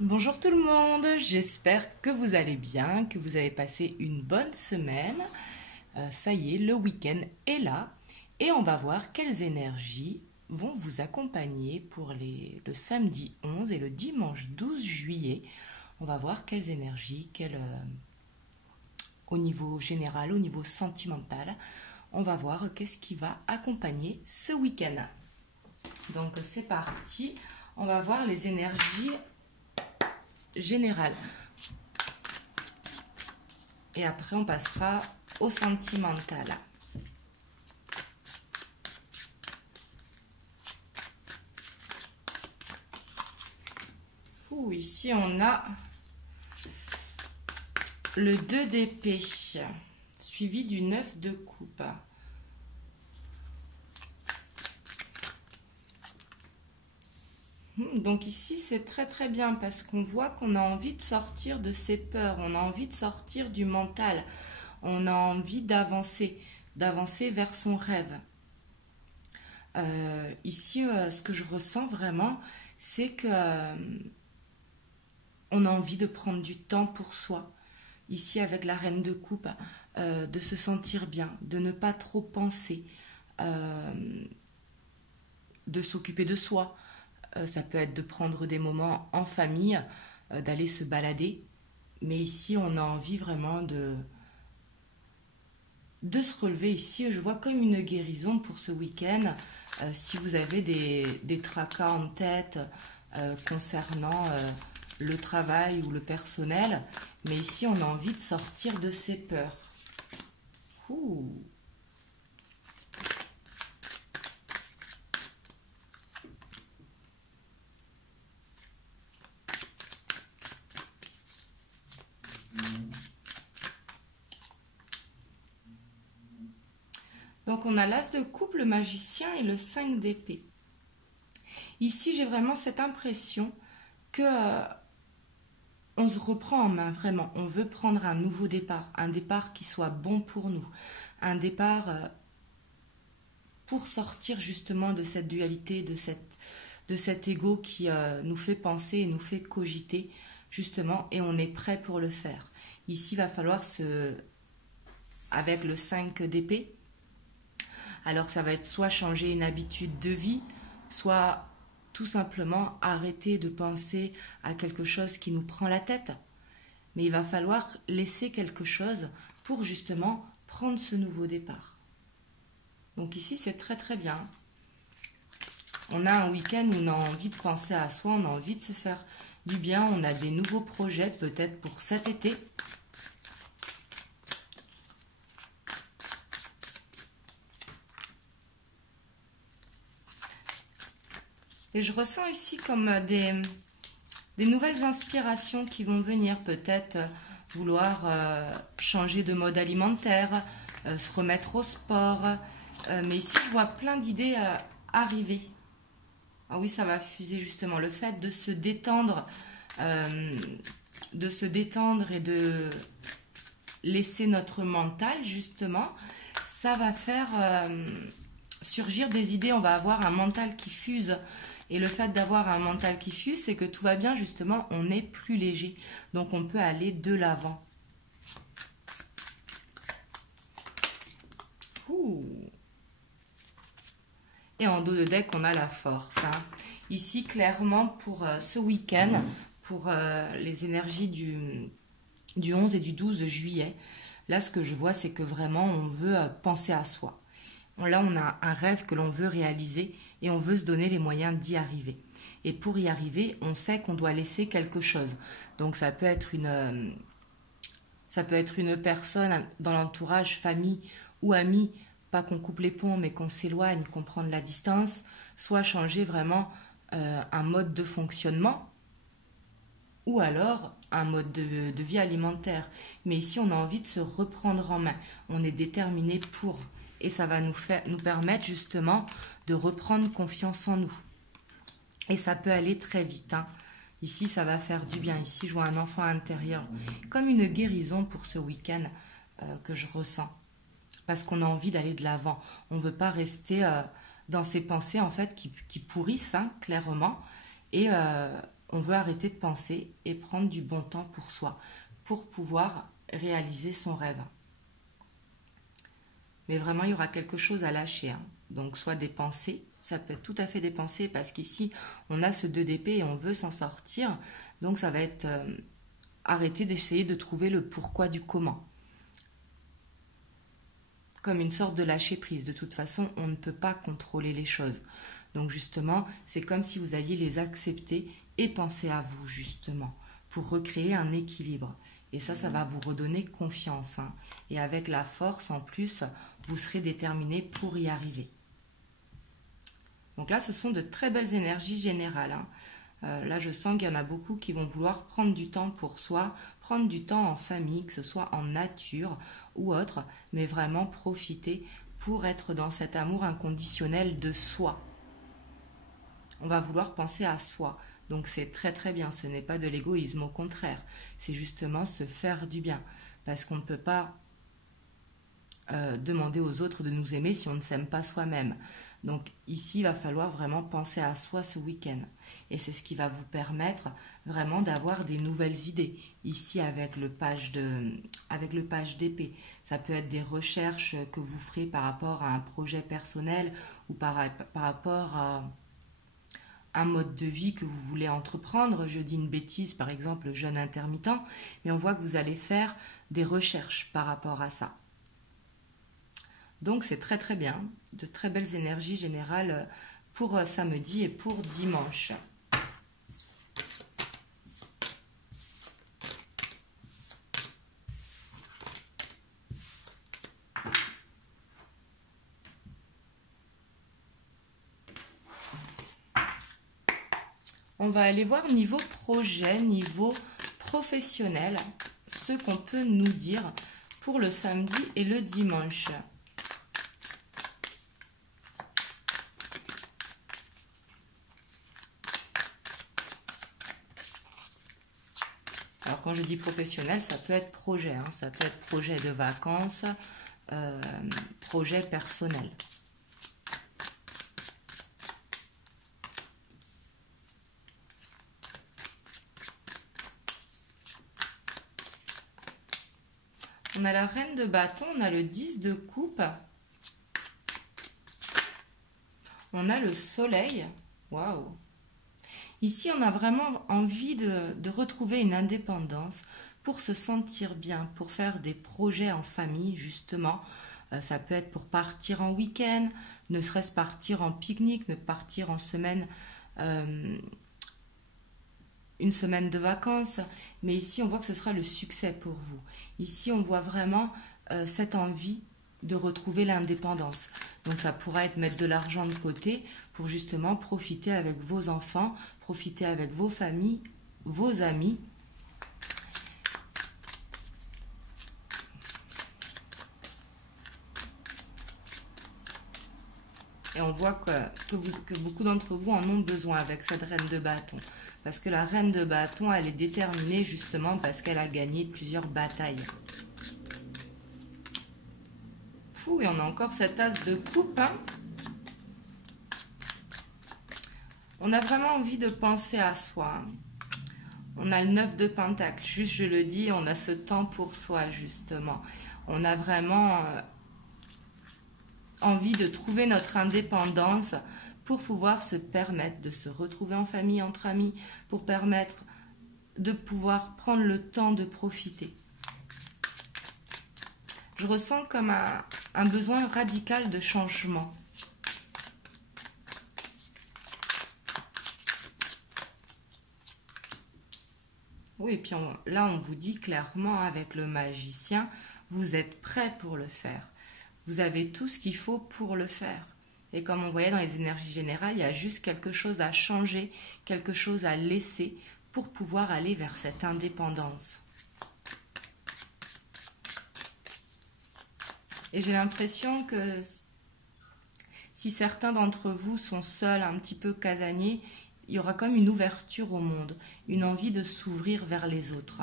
Bonjour tout le monde, j'espère que vous allez bien, que vous avez passé une bonne semaine. Ça y est, le week-end est là et on va voir quelles énergies vont vous accompagner pour le samedi 11 et le dimanche 12 juillet. On va voir quelles énergies, au niveau général, au niveau sentimental. On va voir qu'est-ce qui va accompagner ce week-end. Donc c'est parti, on va voir les énergies générales. Et après, on passera au sentimental. Ouh, ici, on a le 2 d'épée, suivi du 9 de coupe. Donc ici, c'est très très bien parce qu'on voit qu'on a envie de sortir de ses peurs, on a envie de sortir du mental, on a envie d'avancer vers son rêve. Ici, ce que je ressens vraiment, c'est que on a envie de prendre du temps pour soi. Ici, avec la reine de coupe, de se sentir bien, de ne pas trop penser, de s'occuper de soi. Ça peut être de prendre des moments en famille, d'aller se balader. Mais ici, on a envie vraiment de se relever. Ici, je vois comme une guérison pour ce week-end. Si vous avez des tracas en tête concernant le travail ou le personnel. Mais ici, on a envie de sortir de ses peurs. Ouh. Donc on a l'as de coupe, le magicien et le 5 d'épée. Ici, j'ai vraiment cette impression que on se reprend en main, vraiment. On veut prendre un nouveau départ, un départ qui soit bon pour nous, un départ pour sortir justement de cette dualité, de cet ego qui nous fait penser et nous fait cogiter, justement, et on est prêt pour le faire. Ici, il va falloir avec le 5 d'épée, alors ça va être soit changer une habitude de vie, soit tout simplement arrêter de penser à quelque chose qui nous prend la tête. Mais il va falloir laisser quelque chose pour justement prendre ce nouveau départ. Donc ici, c'est très très bien. On a un week-end où on a envie de penser à soi, on a envie de se faire du bien, on a des nouveaux projets peut-être pour cet été. Et je ressens ici comme des nouvelles inspirations qui vont venir, peut-être vouloir changer de mode alimentaire, se remettre au sport. Mais ici, je vois plein d'idées arriver. Ah oui, ça va fuser justement le fait de se détendre et de laisser notre mental, justement. Ça va faire surgir des idées. On va avoir un mental qui fuse. Et le fait d'avoir un mental qui fuse, c'est que tout va bien, justement, on est plus léger. Donc, on peut aller de l'avant. Et en dos de deck, on a la force. Hein. Ici, clairement, pour ce week-end, pour les énergies du 11 et du 12 juillet, là, ce que je vois, c'est que vraiment, on veut penser à soi. Là, on a un rêve que l'on veut réaliser et on veut se donner les moyens d'y arriver. Et pour y arriver, on sait qu'on doit laisser quelque chose. Donc, ça peut être une personne dans l'entourage, famille ou amis, pas qu'on coupe les ponts, mais qu'on s'éloigne, qu'on prend de la distance, soit changer vraiment un mode de fonctionnement ou alors un mode de vie alimentaire. Mais ici, on a envie de se reprendre en main. On est déterminé pour... Et ça va nous permettre justement de reprendre confiance en nous. Et ça peut aller très vite. Hein. Ici, ça va faire du bien. Ici, je vois un enfant intérieur. Comme une guérison pour ce week-end que je ressens. Parce qu'on a envie d'aller de l'avant. On ne veut pas rester dans ces pensées en fait qui pourrissent, hein, clairement. Et on veut arrêter de penser et prendre du bon temps pour soi, pour pouvoir réaliser son rêve. Mais vraiment, il y aura quelque chose à lâcher, hein. Donc, soit des pensées, ça peut être tout à fait des pensées, parce qu'ici, on a ce 2 d'épée et on veut s'en sortir. Donc, ça va être arrêter d'essayer de trouver le pourquoi du comment. Comme une sorte de lâcher prise. De toute façon, on ne peut pas contrôler les choses. Donc, justement, c'est comme si vous alliez les accepter et penser à vous, justement, pour recréer un équilibre. Et ça va vous redonner confiance, hein. Et avec la force, en plus, vous serez déterminé pour y arriver. Donc là, ce sont de très belles énergies générales, hein. Là, je sens qu'il y en a beaucoup qui vont vouloir prendre du temps pour soi, prendre du temps en famille, que ce soit en nature ou autre, mais vraiment profiter pour être dans cet amour inconditionnel de soi. On va vouloir penser à soi. Donc c'est très très bien, ce n'est pas de l'égoïsme, au contraire. C'est justement se faire du bien. Parce qu'on ne peut pas demander aux autres de nous aimer si on ne s'aime pas soi-même. Donc ici, il va falloir vraiment penser à soi ce week-end. Et c'est ce qui va vous permettre vraiment d'avoir des nouvelles idées. Ici, avec le page d'épée, ça peut être des recherches que vous ferez par rapport à un projet personnel ou par rapport à un mode de vie que vous voulez entreprendre. Je dis une bêtise, par exemple, jeûne intermittent, mais on voit que vous allez faire des recherches par rapport à ça. Donc c'est très très bien, de très belles énergies générales pour samedi et pour dimanche. On va aller voir niveau projet, niveau professionnel, ce qu'on peut nous dire pour le samedi et le dimanche. Alors quand je dis professionnel, ça peut être projet, hein, ça peut être projet de vacances, projet personnel. On a la reine de bâton, on a le 10 de coupe, on a le soleil. Waouh! Ici, on a vraiment envie de retrouver une indépendance pour se sentir bien, pour faire des projets en famille, justement. Ça peut être pour partir en week-end, ne serait-ce partir en pique-nique, ne partir en semaine, une semaine de vacances. Mais ici, on voit que ce sera le succès pour vous. Ici, on voit vraiment cette envie de retrouver l'indépendance. Donc ça pourra être mettre de l'argent de côté pour justement profiter avec vos enfants, profiter avec vos familles, vos amis. Et on voit que beaucoup d'entre vous en ont besoin avec cette reine de bâton. Parce que la reine de bâton, elle est déterminée justement parce qu'elle a gagné plusieurs batailles. Et on a encore cet as de coupe, hein. On a vraiment envie de penser à soi, hein. On a le 9 de pentacle, juste je le dis, on a ce temps pour soi justement. On a vraiment envie de trouver notre indépendance pour pouvoir se permettre de se retrouver en famille, entre amis, pour permettre de pouvoir prendre le temps de profiter. Je ressens comme un besoin radical de changement. Oui, et puis là, on vous dit clairement avec le magicien, vous êtes prêt pour le faire. Vous avez tout ce qu'il faut pour le faire. Et comme on voyait dans les énergies générales, il y a juste quelque chose à changer, quelque chose à laisser pour pouvoir aller vers cette indépendance. Et j'ai l'impression que si certains d'entre vous sont seuls, un petit peu casaniers, il y aura comme une ouverture au monde, une envie de s'ouvrir vers les autres.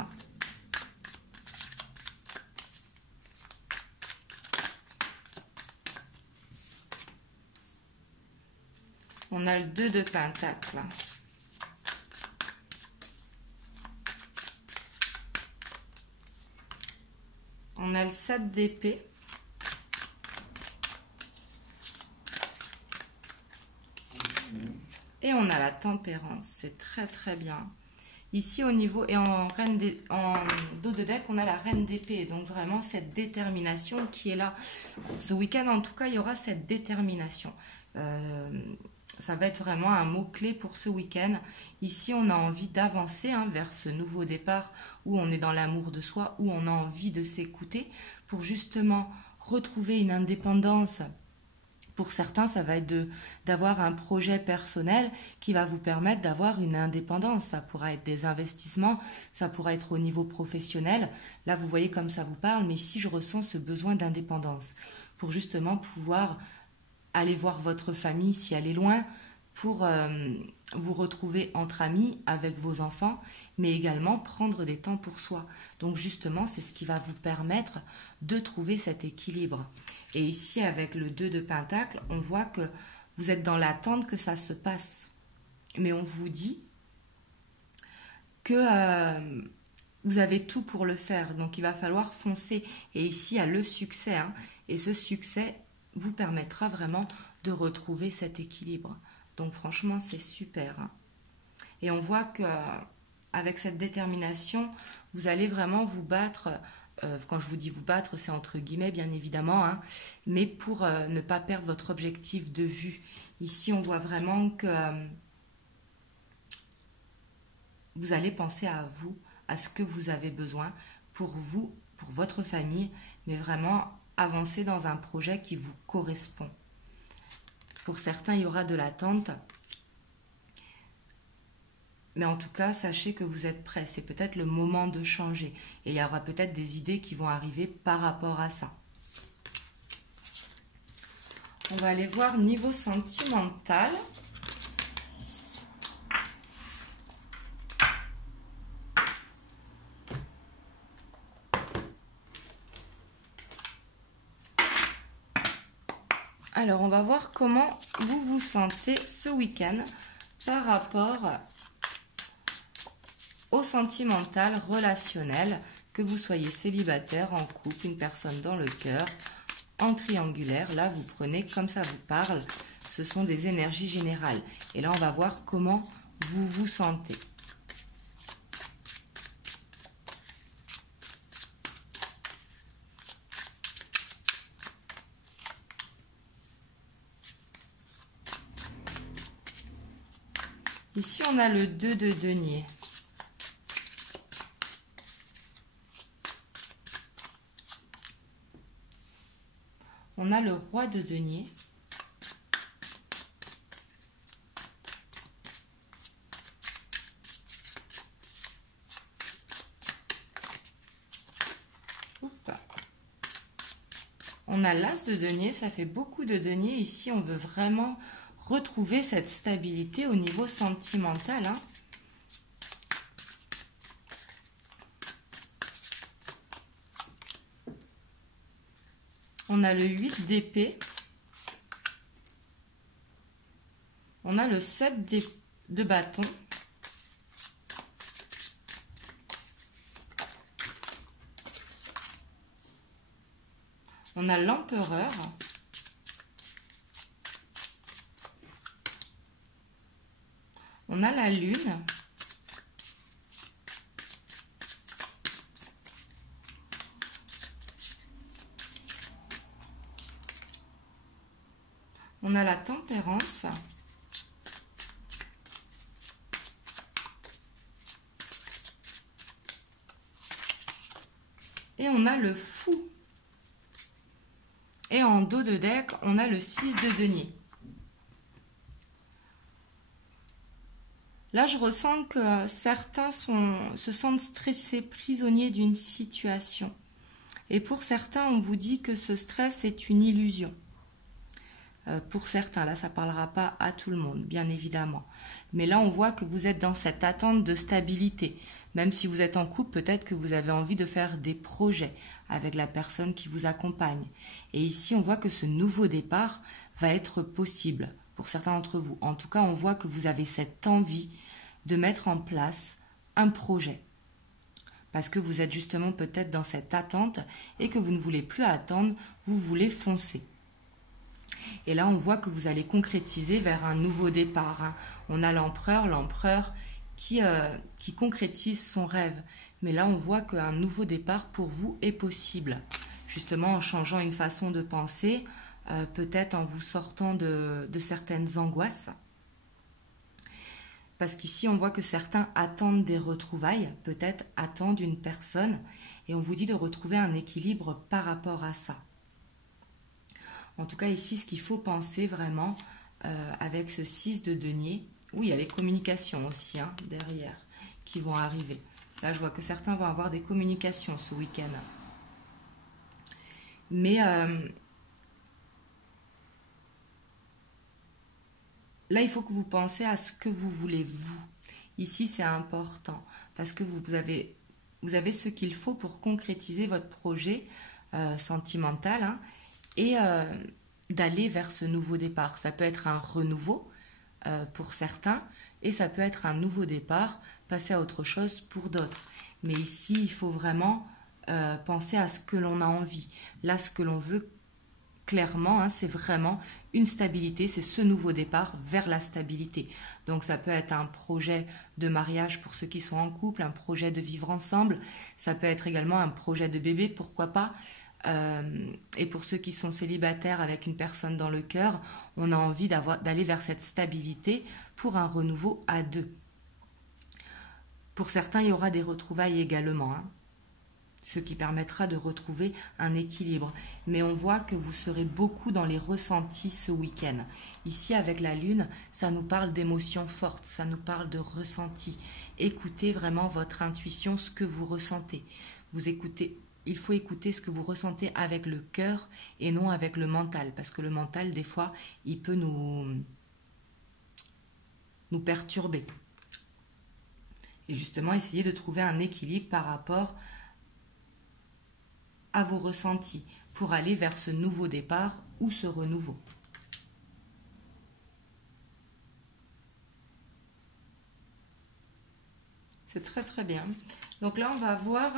On a le 2 de pentacle. On a le 7 d'épée. Et on a la tempérance. C'est très très bien. Ici au niveau, et en dos de deck, on a la reine d'épée. Donc vraiment cette détermination qui est là. Ce week-end en tout cas, il y aura cette détermination. Ça va être vraiment un mot-clé pour ce week-end. Ici, on a envie d'avancer vers ce nouveau départ où on est dans l'amour de soi, où on a envie de s'écouter pour justement retrouver une indépendance. Pour certains, ça va être d'avoir un projet personnel qui va vous permettre d'avoir une indépendance. Ça pourra être des investissements, ça pourra être au niveau professionnel. Là, vous voyez comme ça vous parle, mais ici, je ressens ce besoin d'indépendance pour justement pouvoir aller voir votre famille si elle est loin, pour vous retrouver entre amis avec vos enfants, mais également prendre des temps pour soi. Donc justement, c'est ce qui va vous permettre de trouver cet équilibre. Et ici, avec le 2 de Pentacle, on voit que vous êtes dans l'attente que ça se passe. Mais on vous dit que vous avez tout pour le faire. Donc il va falloir foncer. Et ici, il y a le succès. Et ce succès vous permettra vraiment de retrouver cet équilibre. Donc franchement, c'est super. Et on voit que avec cette détermination, vous allez vraiment vous battre. Quand je vous dis vous battre, c'est entre guillemets, bien évidemment, mais pour ne pas perdre votre objectif de vue. Ici, on voit vraiment que vous allez penser à vous, à ce que vous avez besoin pour vous, pour votre famille, mais vraiment avancer dans un projet qui vous correspond. Pour certains, il y aura de l'attente. Mais en tout cas, sachez que vous êtes prêts. C'est peut-être le moment de changer. Et il y aura peut-être des idées qui vont arriver par rapport à ça. On va aller voir niveau sentimental. Alors, on va voir comment vous vous sentez ce week-end par rapport au sentimental, relationnel, que vous soyez célibataire, en couple, une personne dans le cœur, en triangulaire. Là, vous prenez comme ça vous parle. Ce sont des énergies générales. Et là, on va voir comment vous vous sentez. Ici, on a le 2 de denier. On a le roi de denier. On a l'as de denier, ça fait beaucoup de denier. Ici, on veut vraiment retrouver cette stabilité au niveau sentimental. On a le 8 d'épée. On a le 7 de bâton. On a l'empereur. On a la lune. On a la tempérance. Et on a le fou. Et en dos de deck, on a le 6 de denier. Là, je ressens que certains se sentent stressés, prisonniers d'une situation. Et pour certains, on vous dit que ce stress est une illusion. Pour certains, là, ça ne parlera pas à tout le monde, bien évidemment. Mais là, on voit que vous êtes dans cette attente de stabilité. Même si vous êtes en couple, peut-être que vous avez envie de faire des projets avec la personne qui vous accompagne. Et ici, on voit que ce nouveau départ va être possible pour certains d'entre vous. En tout cas, on voit que vous avez cette envie de mettre en place un projet. parce que vous êtes justement peut-être dans cette attente et que vous ne voulez plus attendre, vous voulez foncer. Et là, on voit que vous allez concrétiser vers un nouveau départ, hein. On a l'empereur qui concrétise son rêve. Mais là, on voit qu'un nouveau départ pour vous est possible. Justement, en changeant une façon de penser, peut-être en vous sortant de certaines angoisses. Parce qu'ici, on voit que certains attendent des retrouvailles, peut-être attendent une personne, et on vous dit de retrouver un équilibre par rapport à ça. En tout cas, ici, ce qu'il faut penser vraiment avec ce 6 de denier, oui, il y a les communications aussi hein, derrière qui vont arriver. Là, je vois que certains vont avoir des communications ce week-end. Mais là, il faut que vous pensez à ce que vous voulez vous. Ici, c'est important parce que vous avez ce qu'il faut pour concrétiser votre projet sentimental hein, et d'aller vers ce nouveau départ. Ça peut être un renouveau pour certains et ça peut être un nouveau départ, passer à autre chose pour d'autres. Mais ici, il faut vraiment penser à ce que l'on a envie. Là, ce que l'on veut clairement, hein, c'est vraiment une stabilité, c'est ce nouveau départ vers la stabilité. Donc ça peut être un projet de mariage pour ceux qui sont en couple, un projet de vivre ensemble, ça peut être également un projet de bébé, pourquoi pas. Et pour ceux qui sont célibataires avec une personne dans le cœur, on a envie d'aller vers cette stabilité pour un renouveau à deux. Pour certains, il y aura des retrouvailles également, hein, ce qui permettra de retrouver un équilibre. Mais on voit que vous serez beaucoup dans les ressentis ce week-end. Ici, avec la Lune, ça nous parle d'émotions fortes, ça nous parle de ressentis. Écoutez vraiment votre intuition, ce que vous ressentez. Il faut écouter ce que vous ressentez avec le cœur et non avec le mental. Parce que le mental, des fois, il peut nous perturber. Et justement, essayez de trouver un équilibre par rapport à vos ressentis pour aller vers ce nouveau départ ou ce renouveau. C'est très très bien. Donc là, on va voir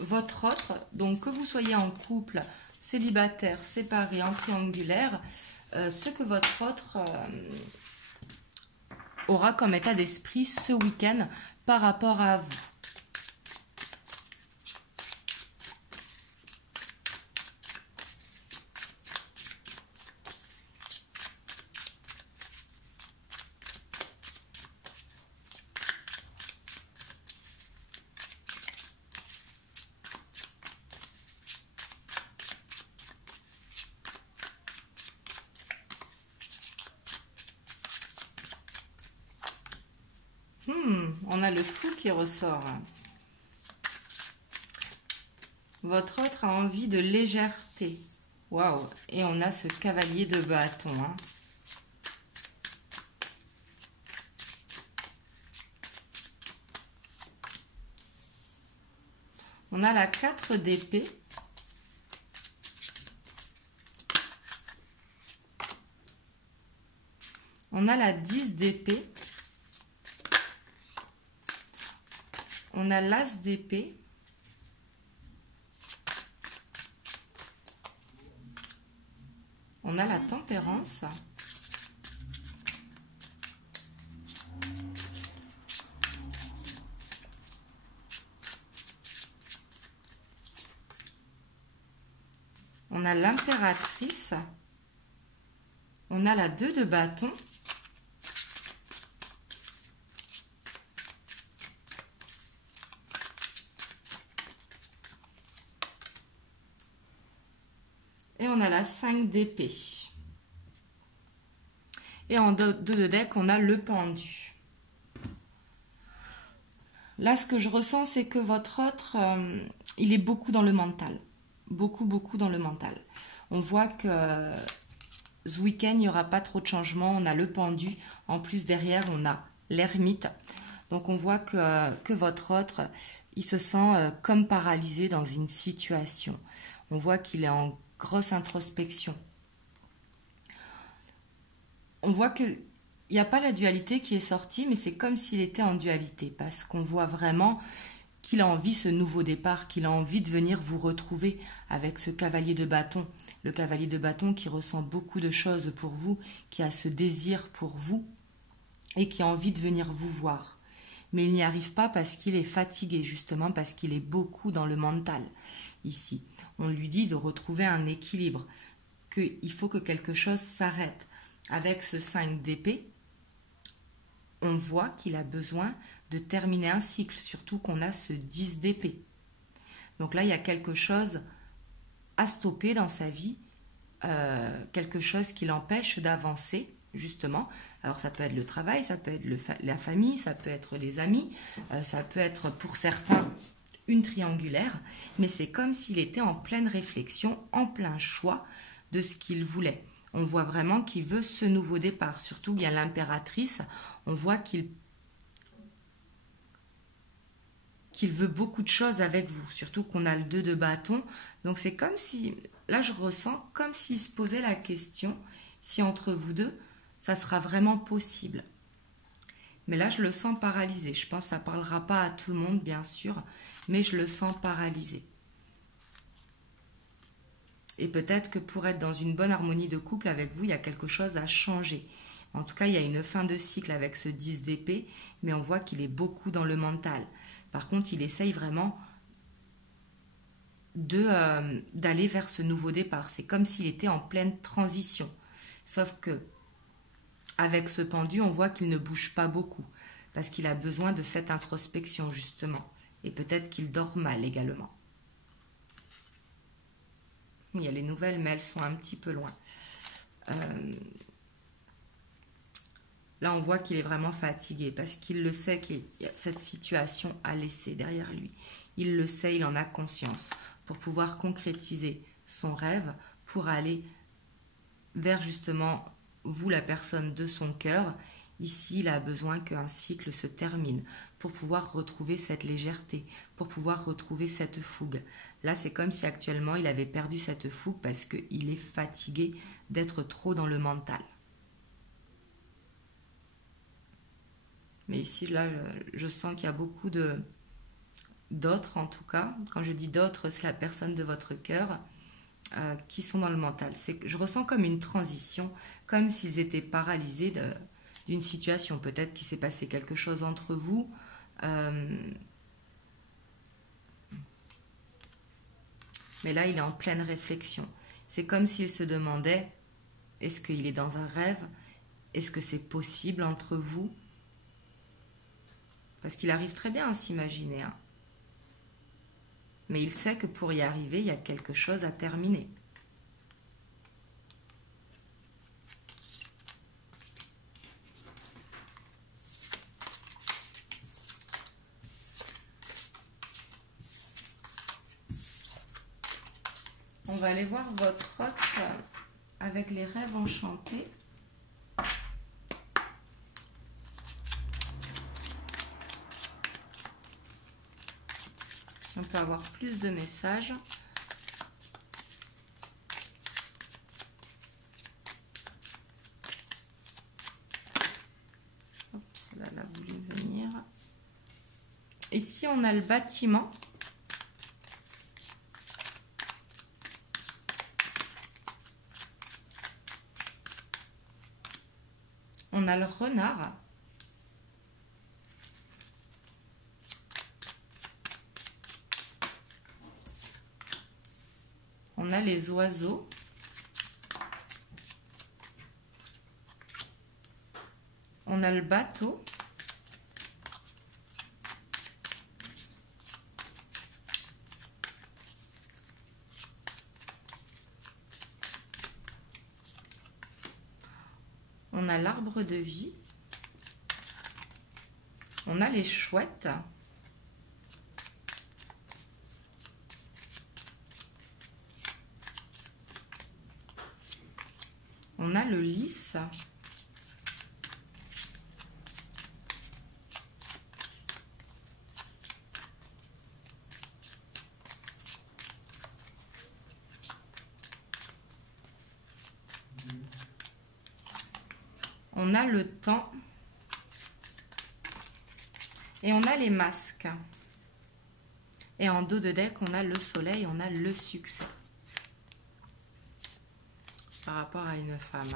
votre autre. Donc que vous soyez en couple, célibataire, séparé, en triangulaire, ce que votre autre aura comme état d'esprit ce week-end par rapport à vous. On a le fou qui ressort. Votre autre a envie de légèreté. Waouh! Et on a ce cavalier de bâton. Hein. On a la 4 d'épée. On a la 10 d'épée. On a l'as d'épée. On a la tempérance. On a l'impératrice. On a la 2 de bâton. Et on a la 5 d'épée. Et en dos de deck, on a le pendu. Là, ce que je ressens, c'est que votre autre, il est beaucoup dans le mental. Beaucoup dans le mental. On voit que ce week-end, il n'y aura pas trop de changements. On a le pendu. En plus, derrière, on a l'ermite. Donc, on voit que votre autre, il se sent comme paralysé dans une situation. On voit qu'il est en grosse introspection. On voit qu'il n'y a pas la dualité qui est sortie, mais c'est comme s'il était en dualité, parce qu'on voit vraiment qu'il a envie, ce nouveau départ, qu'il a envie de venir vous retrouver avec ce cavalier de bâton. Le cavalier de bâton qui ressent beaucoup de choses pour vous, qui a ce désir pour vous et qui a envie de venir vous voir. Mais il n'y arrive pas parce qu'il est fatigué, justement parce qu'il est beaucoup dans le mental. Ici, on lui dit de retrouver un équilibre, qu'il faut que quelque chose s'arrête. Avec ce 5 d'épée, on voit qu'il a besoin de terminer un cycle, surtout qu'on a ce 10 d'épée. Donc là, il y a quelque chose à stopper dans sa vie, quelque chose qui l'empêche d'avancer, justement. Alors ça peut être le travail, ça peut être la famille, ça peut être les amis, ça peut être pour certains une triangulaire, mais c'est comme s'il était en pleine réflexion, en plein choix de ce qu'il voulait. On voit vraiment qu'il veut ce nouveau départ. Surtout, il y a l'impératrice. On voit qu'il veut beaucoup de choses avec vous. Surtout qu'on a le 2 de bâton. Donc, c'est comme si... Là, je ressens comme s'il se posait la question si entre vous deux, ça sera vraiment possible. Mais là, je le sens paralysé. Je pense que ça ne parlera pas à tout le monde, bien sûr. Mais je le sens paralysé. Et peut-être que pour être dans une bonne harmonie de couple avec vous, il y a quelque chose à changer. En tout cas, il y a une fin de cycle avec ce 10 d'épée, mais on voit qu'il est beaucoup dans le mental. Par contre, il essaye vraiment d'aller vers ce nouveau départ. C'est comme s'il était en pleine transition. Sauf que avec ce pendu, on voit qu'il ne bouge pas beaucoup, parce qu'il a besoin de cette introspection, justement. Et peut-être qu'il dort mal également. Il y a les nouvelles, mais elles sont un petit peu loin. Là, on voit qu'il est vraiment fatigué parce qu'il le sait qu'il y a cette situation à laisser derrière lui. Il le sait, il en a conscience. Pour pouvoir concrétiser son rêve, pour aller vers justement vous, la personne de son cœur, ici, il a besoin qu'un cycle se termine pour pouvoir retrouver cette légèreté, pour pouvoir retrouver cette fougue. Là, c'est comme si actuellement, il avait perdu cette fougue parce qu'il est fatigué d'être trop dans le mental. Mais ici, là, je sens qu'il y a beaucoup d'autres, en tout cas. Quand je dis d'autres, c'est la personne de votre cœur qui sont dans le mental. Je ressens comme une transition, comme s'ils étaient paralysés d'une situation. Peut-être qu'il s'est passé quelque chose entre vous. Mais là, il est en pleine réflexion. C'est comme s'il se demandait, est-ce qu'il est dans un rêve? Est-ce que c'est possible entre vous? Parce qu'il arrive très bien à s'imaginer. Hein. Mais il sait que pour y arriver, il y a quelque chose à terminer. On va aller voir votre autre avec les rêves enchantés. Si on peut avoir plus de messages. Hop, celle-là, elle a voulu venir. Ici, on a le bâtiment. On a le renard. On a les oiseaux. On a le bateau. On a l'arbre de vie. On a les chouettes. On a le lys. On a le temps. Et on a les masques. Et en dos de deck, on a le soleil, on a le succès. Par rapport à une femme.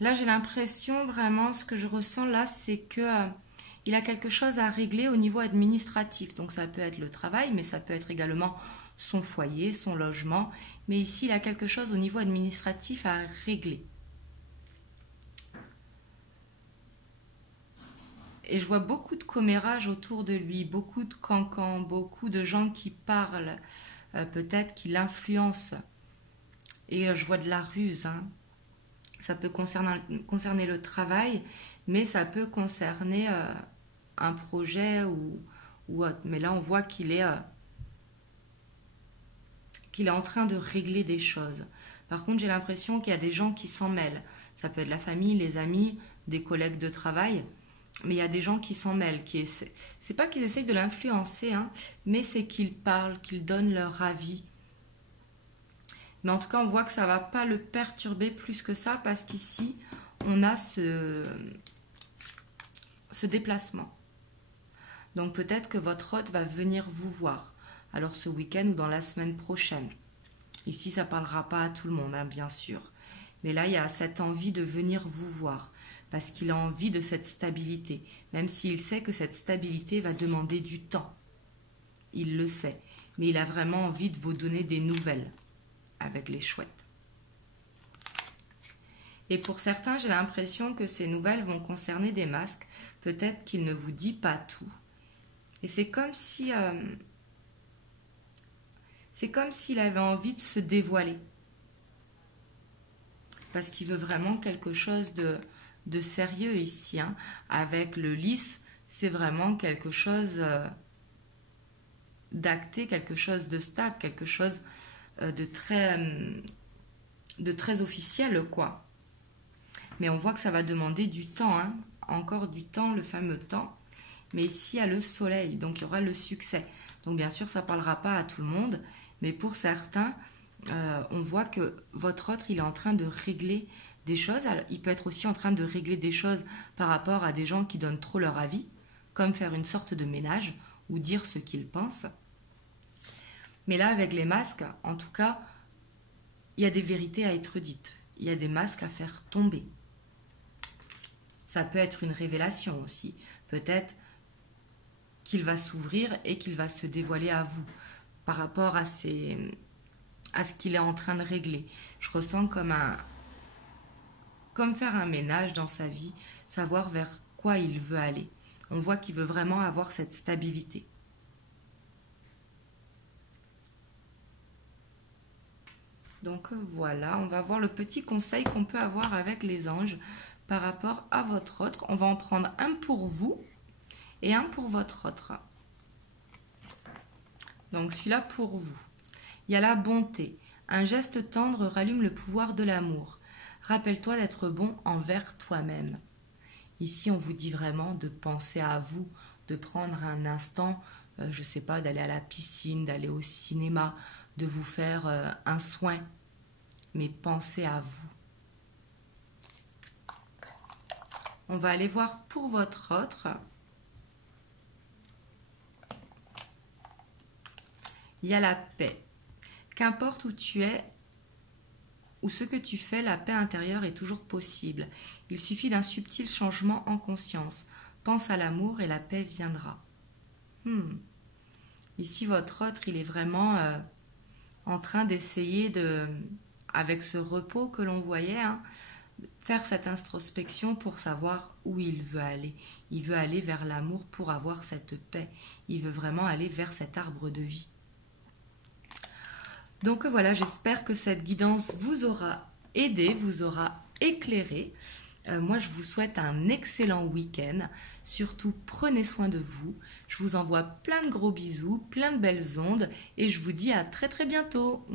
Là, j'ai l'impression, vraiment, ce que je ressens là, c'est que il a quelque chose à régler au niveau administratif. Donc, ça peut être le travail, mais ça peut être également son foyer, son logement. Mais ici, il a quelque chose au niveau administratif à régler. Et je vois beaucoup de commérages autour de lui, beaucoup de cancans, beaucoup de gens qui parlent, peut-être qui l'influencent. Et je vois de la ruse, hein. Ça peut concerner le travail, mais ça peut concerner un projet ou autre. Mais là, on voit qu'il est en train de régler des choses. Par contre, j'ai l'impression qu'il y a des gens qui s'en mêlent. Ça peut être la famille, les amis, des collègues de travail, mais il y a des gens qui s'en mêlent. C'est pas qu'ils essayent de l'influencer, hein, mais c'est qu'ils parlent, qu'ils donnent leur avis. Mais en tout cas, on voit que ça ne va pas le perturber plus que ça parce qu'ici, on a ce déplacement. Donc peut-être que votre hôte va venir vous voir. Alors ce week-end ou dans la semaine prochaine. Ici, ça ne parlera pas à tout le monde, hein, bien sûr. Mais là, il y a cette envie de venir vous voir parce qu'il a envie de cette stabilité. Même s'il sait que cette stabilité va demander du temps. Il le sait. Mais il a vraiment envie de vous donner des nouvelles. Avec les chouettes. Et pour certains, j'ai l'impression que ces nouvelles vont concerner des masques. Peut-être qu'il ne vous dit pas tout. Et c'est comme si... c'est comme s'il avait envie de se dévoiler. Parce qu'il veut vraiment quelque chose de sérieux ici. Hein. Avec le lys, c'est vraiment quelque chose d'acté, quelque chose de stable, quelque chose... de très officiel, quoi. Mais on voit que ça va demander du temps, hein. Encore du temps, le fameux temps. Mais ici, il y a le soleil, donc il y aura le succès. Donc bien sûr, ça ne parlera pas à tout le monde, mais pour certains, on voit que votre autre, il est en train de régler des choses. Alors, il peut être aussi en train de régler des choses par rapport à des gens qui donnent trop leur avis, comme faire une sorte de ménage ou dire ce qu'ils pensent. Mais là, avec les masques, en tout cas, il y a des vérités à être dites. Il y a des masques à faire tomber. Ça peut être une révélation aussi. Peut-être qu'il va s'ouvrir et qu'il va se dévoiler à vous par rapport à ce qu'il est en train de régler. Je ressens comme faire un ménage dans sa vie, savoir vers quoi il veut aller. On voit qu'il veut vraiment avoir cette stabilité. Donc voilà, on va voir le petit conseil qu'on peut avoir avec les anges par rapport à votre autre. On va en prendre un pour vous et un pour votre autre. Donc celui-là pour vous. Il y a la bonté. Un geste tendre rallume le pouvoir de l'amour. Rappelle-toi d'être bon envers toi-même. Ici, on vous dit vraiment de penser à vous, de prendre un instant, je ne sais pas, d'aller à la piscine, d'aller au cinéma, de vous faire un soin, mais pensez à vous. On va aller voir pour votre autre. Il y a la paix. Qu'importe où tu es ou ce que tu fais, la paix intérieure est toujours possible. Il suffit d'un subtil changement en conscience. Pense à l'amour et la paix viendra. Ici, votre autre, il est vraiment en train d'essayer de, avec ce repos que l'on voyait, hein, faire cette introspection pour savoir où il veut aller. Il veut aller vers l'amour pour avoir cette paix. Il veut vraiment aller vers cet arbre de vie. Donc voilà, j'espère que cette guidance vous aura aidé, vous aura éclairé. Moi, je vous souhaite un excellent week-end. Surtout, prenez soin de vous. Je vous envoie plein de gros bisous, plein de belles ondes et je vous dis à très très bientôt.